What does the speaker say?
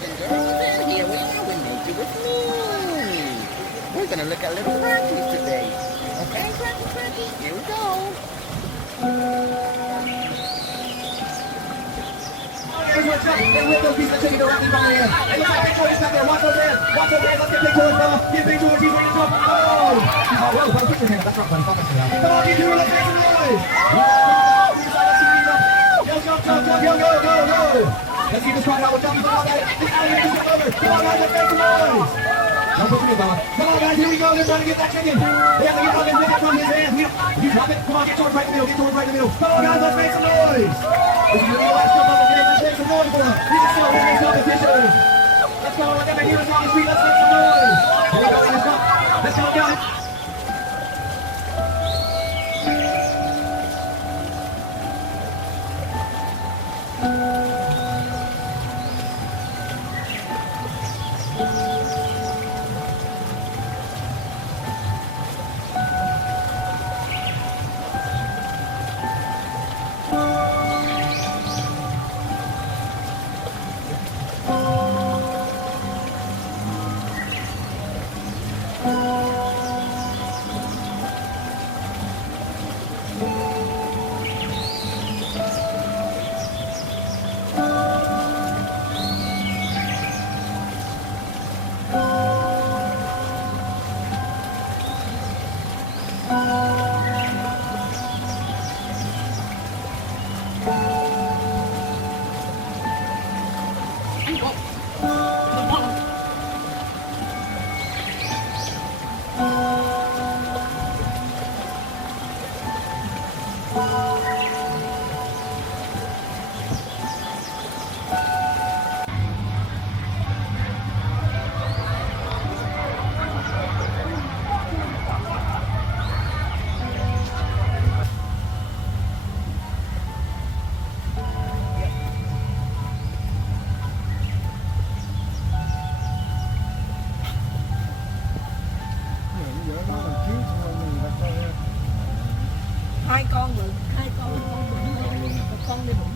boys and girls, and here we are with nature with me. We're gonna look at little crackies today. Okay, cracky, here we go. What's up? Get rid of those pieces of chicken around the bar here. It looks like Big George not there. Watch those hands. Watch those hands. Let's get Big George, fella. Get Big George. He's ready to jump. Oh! Oh, well, put your hand up. That's right, buddy. Focus now. Come on, you two. Let's make some noise. Yo, jump, jump, jump. Yo, go, go, go. Let's keep this crowd out. We're jumping. Come on, guys. This alligator's come over. Come on, guys. Let's make some noise. Don't push me, fella. Come on, guys. Here we go. They're trying to get that chicken. They have to get fucking chicken from his hands. You drop it. Come on, get George right in the middle. Get George right in the middle. Come on, guys. Let's make some noise. This is going to be the last jump of the game. Let's make some noise for him. He's a slow moving competition. Let's go. Let's get my heroes on the street. Let's make some noise. Here we go. Let's go. Let's go, guys. Hai con bự, hai con bự, một con đi một